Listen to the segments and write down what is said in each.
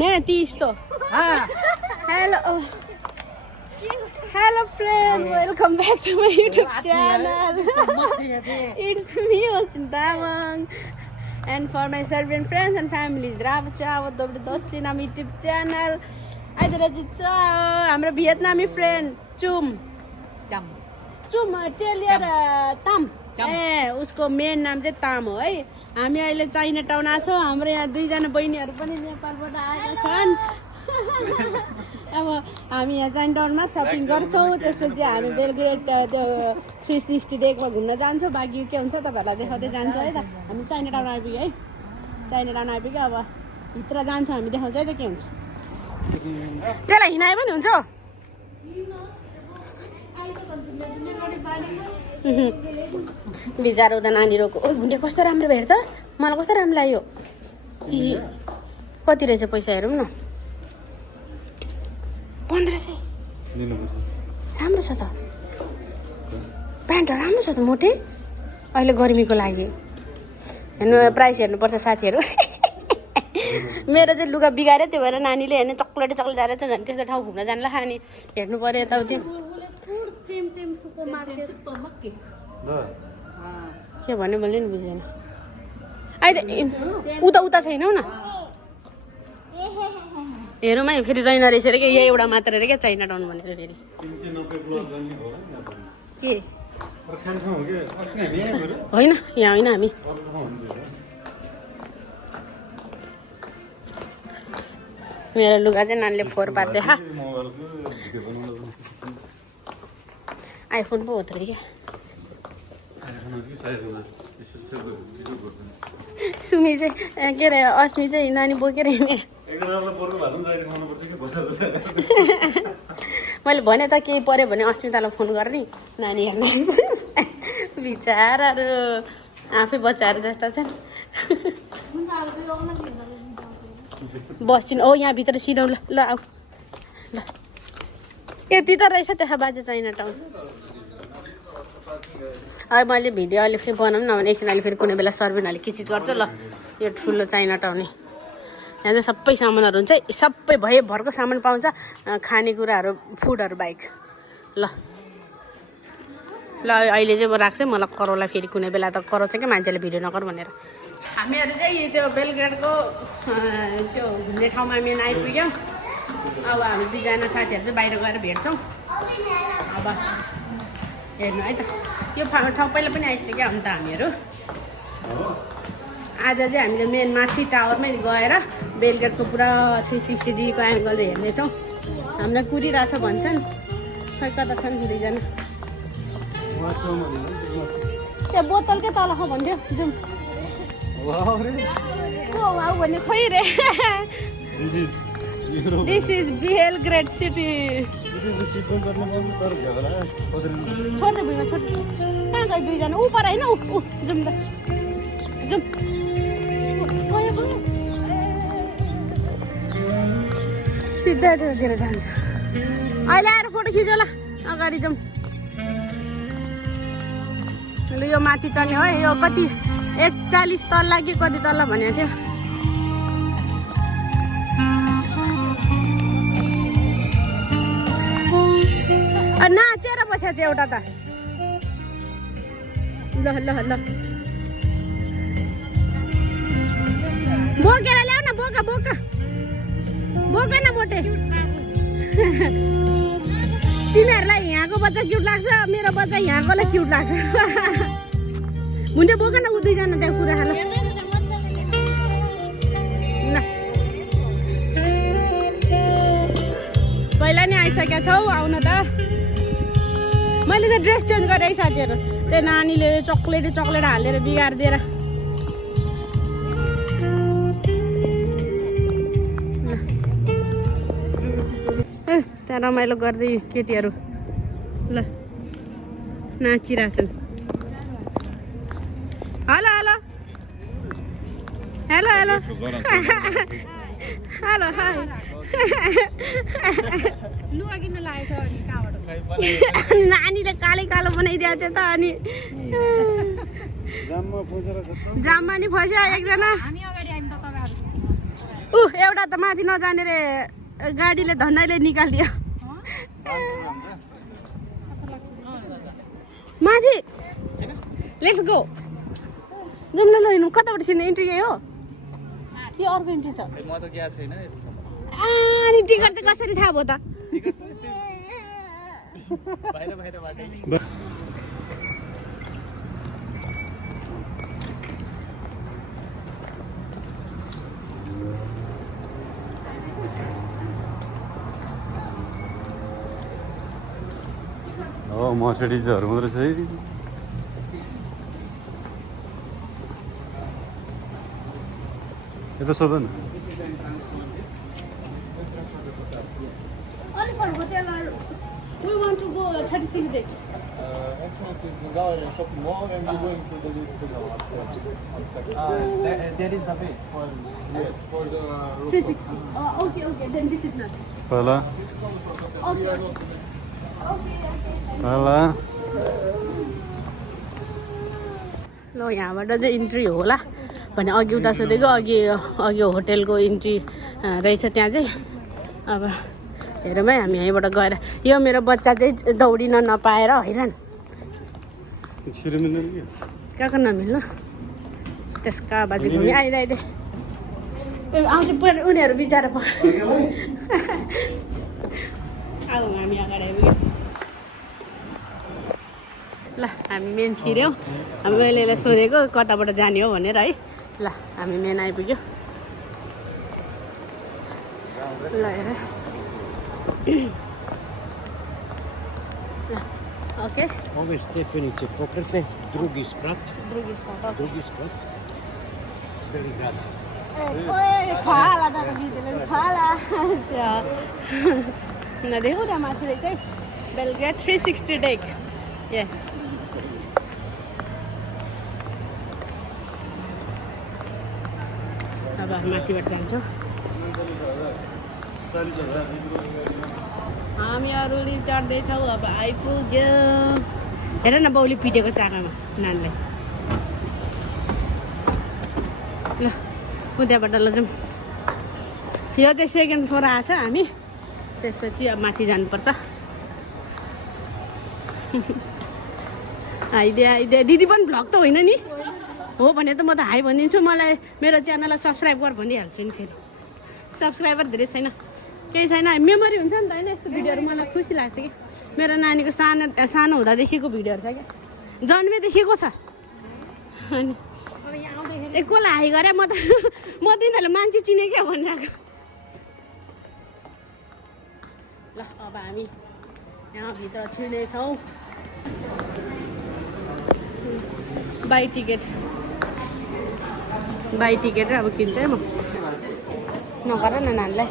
यहाँ 30 तो Hello friend, welcome back to my YouTube channel. It's me, Osin Tamang. And for my Serbian friends and families, Zdravcha, dobrodošli na YouTube channel. Ajde reći čao, हाम्रो Vietnamese friend Chum. Chum, tell your Tam. उसको main नाम चाहिँ ताम हो है। हामी अहिले China town आएको छौँ। हाम्रो यहाँ दुईजना बहिनीहरू पनि नेपालबाट आएका छन्। अब हामी यहाँ चाइना टाउनमा सपिङ गर्छौँ, त्यसपछि हामी बेलग्रेड त्यो 360 डेकमा घुम्न जान्छौँ। बाँकी के हुन्छ तपाईँहरूलाई देखाउँदै जान्छ है त। हामी चाइना टाउन आइपुग्यो है, चाइना टाउन आइपुग्यो। अब भित्र जान्छौँ हामी, देखाउँछ है त के हुन्छ। त्यसलाई हिँडाए पनि हुन्छ। बिचारो त नानी रोको भुन्डे कस्तो राम्रो भेट्छ, मलाई कस्तो राम्रो लाग्यो। कति रहेछ पैसा हेरौँ न। 1500 राम्रो छ त। प्यान्टहरू राम्रो छ त, मोटे। अहिले गर्मीको लागि हेर्नु, प्राइस हेर्नुपर्छ साथीहरू। मेरो चाहिँ लुगा बिगाऱ्यो, त्यो भएर नानीले हेर्ने चक्लेट जाएर छ। झन् त्यस्तो ठाउँ घुम्न जानु ल। अनि हेर्नु पऱ्यो यताउति। के भन्यो मैले नि बुझेन। अहिले उता छैन हौ न। हेरौँ है, फेरि रहेन रहेछ अरे क्या, यही एउटा मात्र अरे क्या चाइना टाउन भनेर। फेरि के होइन, यहाँ होइन। हामी मेरो लुगा चाहिँ नानीले फोहोर पार्दै खा। आइफोन पो होतो रहेछ क्या। सुमी चाहिँ के अरे, अस्मी चाहिँ नानी बोकेर हिँड्ने। मैले भने त केही पऱ्यो भने अस्मितालाई फोन गर नि, नानी हेर्ने। बिचाराहरू आफै बच्चाहरू जस्ता छन्। बस्छिन्। ओ यहाँ भित्र सिधौ ल ल आऊ ल। यति त रहेछ त्यहाँ बाजे चाइना टाउन। अब मैले भिडियो अलिक बनाऊँ न भने एकछिन अहिले फेरि कुनै बेला सर्बिन अलिक किचित गर्छु ल। यो ठुलो चाइना टाउन यहाँ चाहिँ सबै सामानहरू हुन्छ, सबै भरको सामान पाउँछ, खानेकुराहरू फुडहरू बाहेक। ल ल अहिले चाहिँ म राख्छु। मलाई कराउला फेरि कुनै बेला त कराउँछ क्या मान्छेले भिडियो नगर भनेर। हामीहरू चाहिँ त्यो बेलग्रेडको त्यो घुम्ने ठाउँमा मेन आइपुग्यौँ। अब हामी दुईजना साथीहरू चाहिँ बाहिर गएर भेट्छौँ। अब हेर्नु है त, यो ठाउँ पहिला पनि आइसक्यो अन्त हामीहरू। आज चाहिँ हामीले मेन माथि टावरमै गएर बेलग्रेडको पुरा 360 डिग्रीको एङ्गल हेर्नेछौँ। हामीलाई कुदिरहेछ भन्छन्, खै कता छन् दुईजना। त्यो बोतल के तल खो भन्थ्यो, जाउँ। को वाउ भन्ने खोइ रे। This is Belgrade city. छोड दे भुइँमा, छोड। कहाँ गयो दुईजना? ऊ पर होइन, जाउँ ल, जाउँ। सिधै त्यतातिर जान्छ। अहिले आएर फोटो खिच्यो ल, अगाडि जाउँ। ल यो माथि चढ्ने हो। यो कति 41 तल्ला कि कति तल्ला भनेको थियो। नाचेर बसेको छ एउटा त। ल ल ल बोकेर ल्याउ न, बोका बोका बोका न मोटे। तिमीहरूलाई यहाँको बच्चा क्युट लाग्छ, मेरो बच्चा यहाँकोलाई क्युट लाग्छ। मुन्टे बोका न, ऊ दुईजना त्यहाँ कुरा खाला। पहिला नै आइसकेका छौ, आउन त। मैले चाहिँ ड्रेस चेन्ज गरेँ है साथीहरू। त्यो नानीले चक्लेट हालेर बिगारिदिएर। त्यहाँ रमाइलो गर्दै केटीहरू ल नाचिरहेछन्। Hello hello hello hello hello hi. लुगा किन्न लागेछ अनि कहाँबाट? नानीले कालो बनाइदिएको थियो त। अनि जाममा नि फस्यो एकजना। हामी अगाडि आयौँ त तपाईँहरू। एउटा त माथि नजाने रे गाडीले धन्दाले निकालिदियो माथि लेट्स गो जाउँ न ल कताबाट छिर्ने इन्ट्री यही हो कि अर्को इन्ट्री छ म त गएको छैन अनि टिकट चाहिँ कसरी थाहा भयो त बाहिर बाहिरबाट मर्सिडिजहरू मात्रै छ है यता सोध न Only for hotel or we want to go 36 days. Entrance is in Gallery Shopping Mall and we're going to the list upstairs. There is the way for yes for the roof. 360. Okay, then this is not. पहिला Okay. पहिला ल यहाँबाट चाहिँ entry होला भने अघि उता सोधेको अघि होटेलको इन्ट्री रहेछ त्यहाँ चाहिँ अब हेरौँ है हामी यहीँबाट गएर यो मेरो बच्चा चाहिँ दौडिन नपाएर हैरान छिटो मिल्दैन कि कहाँ नमिल्नु त्यसका बाजे घुमी आइरहे आउँछ उनीहरू बिचरा अब हामी अगाडि आइपुग्यौँ ल हामी मेन छिर्यौँ हामी मैले यसलाई सोधेको कताबाट जाने हो भनेर है ल हामी मेन आइपुग्यो ल हेर okay Ove stepenice pokretne, drugi sprat, drugi spot Belgrad. खाला दादा दिदीले खाला देखो त्यहाँ माथि चाहिँ बेलग्रेड 360 डेक यस अब माथिबाट जान्छौँ हामीहरू लिफ्ट चढ्दैछौँ अब आइपुग्यो हेर न बाउले पिटेको चाकामा नानीलाई ल उताबाट लजाउँ यो चाहिँ सेकेन्ड फ्लोर आएछ हामी त्यसपछि अब माथि जानुपर्छ आइदिया दिदी पनि भ्लग त होइन नि हो भने त म त हाई भनिदिन्छु मलाई मेरो च्यानललाई सब्सक्राइब गर भनिहाल्छु नि फेरि सब्सक्राइबर धेरै छैन केही छैन मेमोरी हुन्छ नि त होइन यस्तो भिडियोहरू मलाई खुसी लाग्छ कि मेरो नानीको सानो हुँदादेखिको भिडियोहरू छ क्या जन्मेदेखिको छ अनि ए कसलाई हाई गरे म तिनीहरूले मान्छे चिने क्या भनिरहेको ल अब हामी यहाँ भित्र छिर्नेछौँ बाई टिकट अब किन्छु है म नगर न नानीलाई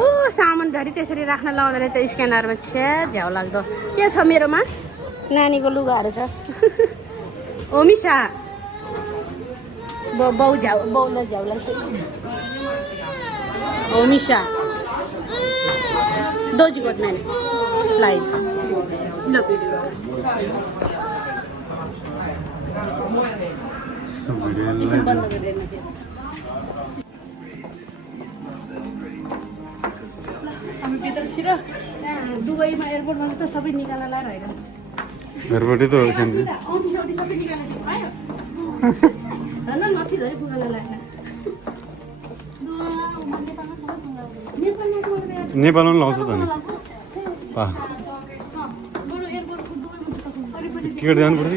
ओ सामान घरि त्यसरी राख्न लाउँदैन त स्क्यानरमा छ्या झ्याउ लाग्दो के छ मेरोमा नानीको लुगाहरू छ ओ मिसा बाउलाई झ्याउ लाग्छ ओ मिसा दोजी गोद मैंने लाइट लो वीडियो बंद कर देना हामी भित्र छिर दुबईमा एयरपोर्टमा जस्तो सबै निकालेर लाएर हैन एयरपोर्टै त हो नि औँठी सबै निकालेर आयो हैन नथि धरि पुगाएर लाएर नेपालमा लाउँछ त नि पा टिकट जानुपर्छ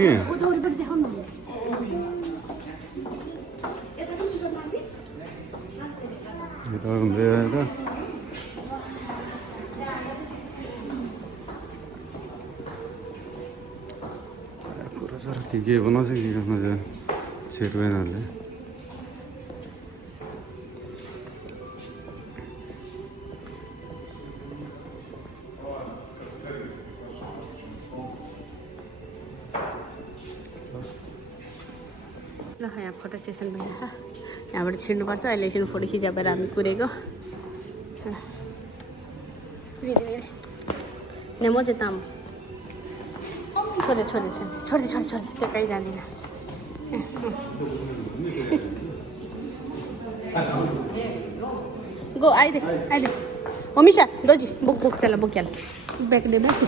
कि के बनाउँछ के गर्न चाहिँ सेटवेनहरूले ल यहाँ फोटो सेसन भइरहेछ यहाँबाट छिर्नुपर्छ अहिले एकछिन फोटो खिचाएर हामी कुरेको म चाहिँ ताम छोडे त्यो कहीँ जाँदिनँ गो आइदे आइदे होमिसा दोजी बुक बुक त्यसलाई बुक याला ब्याग दे ब्याग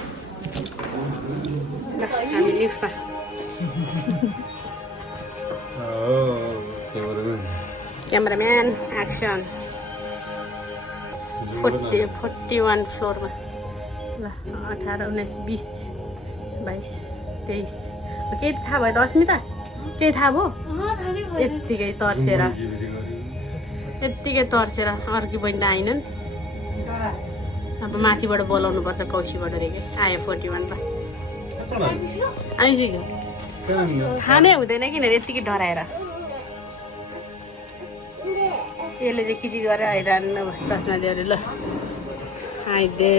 ल हामी लिफ्टमा क्यामराम्यान एक्सन 41 फ्लोरमा ल 18 19 20 22 23 केही थाहा भयो त अस्मिता केही थाहा भयो यत्तिकै तर्सेर अर्की बहिनी त आएनन् अब माथिबाट बोलाउनुपर्छ कौशीबाट रे आयो 41 मा आइसक्यो थाहा नै हुँदैन किनभने यत्तिकै डराएर यसले चाहिँ खिची गरेर आइरहनु चस्मा दियो अरे ल आइदे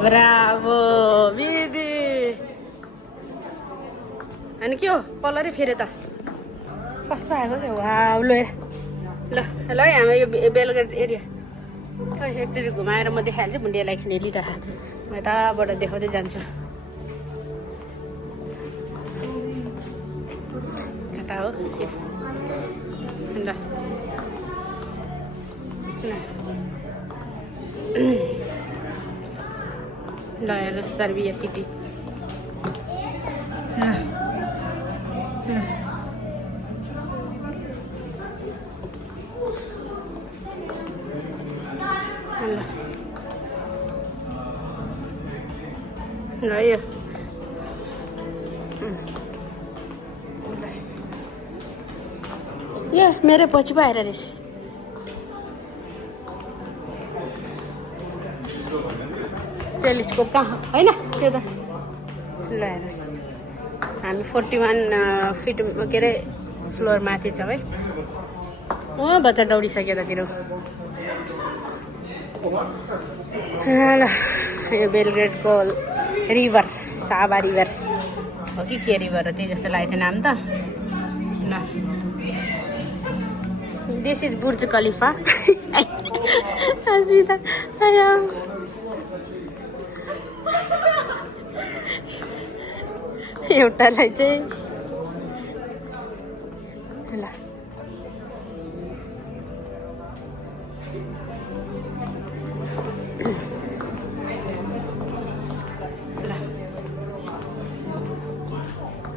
ब्राभो दिदी अनि के हो कलरै फेरे त कस्तो आएको क्या वाउ ल ल ल है हाम्रो यो बेलगेट एरिया एकचोटि घुमाएर म देखाइहाल्छु भुन्डियालाई एकछिन हेलिरहेको म यताबाट देखाउँदै जान्छु कता हो ल ल हेर सर्बिया सिटी ल यो ए मेरो पछि पो आएर रहेछ टेलिस्कोप कहाँ होइन त्यो त ल हेर्नुहोस् हामी 41 फिट के अरे फ्लोर माथि छ है बच्चा दौडिसक्यो ततिर ल यो बेलग्रेडको रिभर साबा रिभर हो कि के रिभर हो त्यही जस्तो लागेको थियो नाम त ल दिस इज बुर्ज खलिफा अस्मिता एउटालाई चाहिँ ल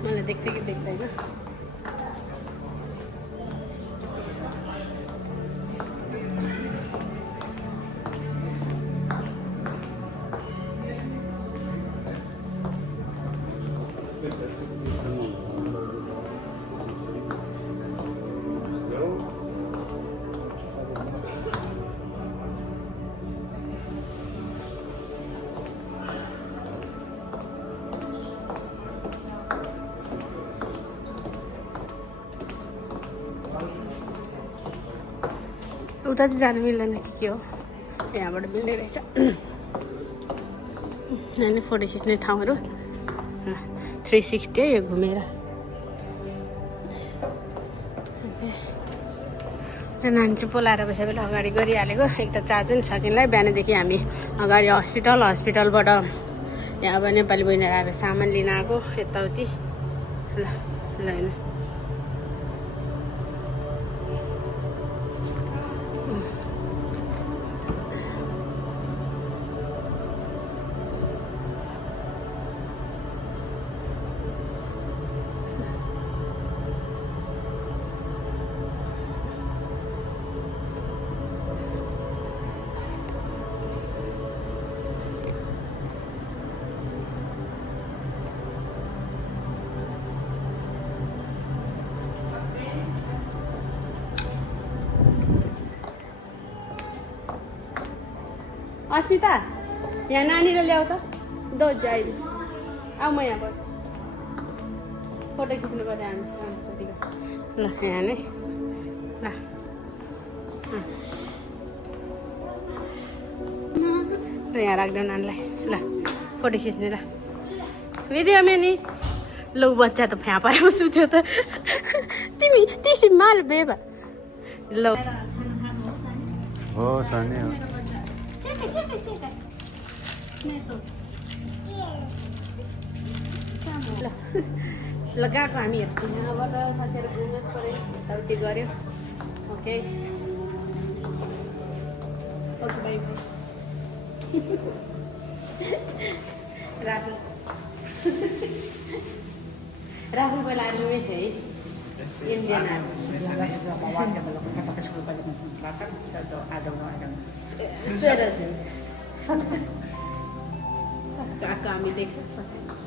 मलाई देख्छ कि देख्दैन उता चाहिँ जानु मिल्दैन कि के हो यहाँबाट मिल्ने रहेछ नानी फोटो खिच्ने ठाउँहरू 360 है यो घुमेर नानी चाहिँ बोलाएर बसेर बेला अगाडि गरिहालेको एक त चार्ज पनि सकिनलाई बिहानदेखि हामी अगाडि हस्पिटलबाट यहाँ अब नेपाली बहिनीहरू आएको सामान लिन आएको यताउति ल ल होइन अस्मिता यहाँ नानीलाई ल्याऊ त दोज अहिले आऊ म यहाँ बस फोटो खिच्नु पर्यो हामी ल यहाँ नै ल यहाँ राख्दैन नानीलाई ल फोटो खिच्ने ल भिडियो मेनी लौ बच्चा त फ्या परेको सुत्यो त तिमी तिसी माल बेबा ल हो सानी हो ल लगाएको हामीहरू यहाँबाट साथीहरू घुम्नु पऱ्यो यताउति गऱ्यो okay okay by by Rahul Rahul पहिला आर्मीमै थियो है इन्डियन आर्मी स्वरज काका हामी देख्छौँ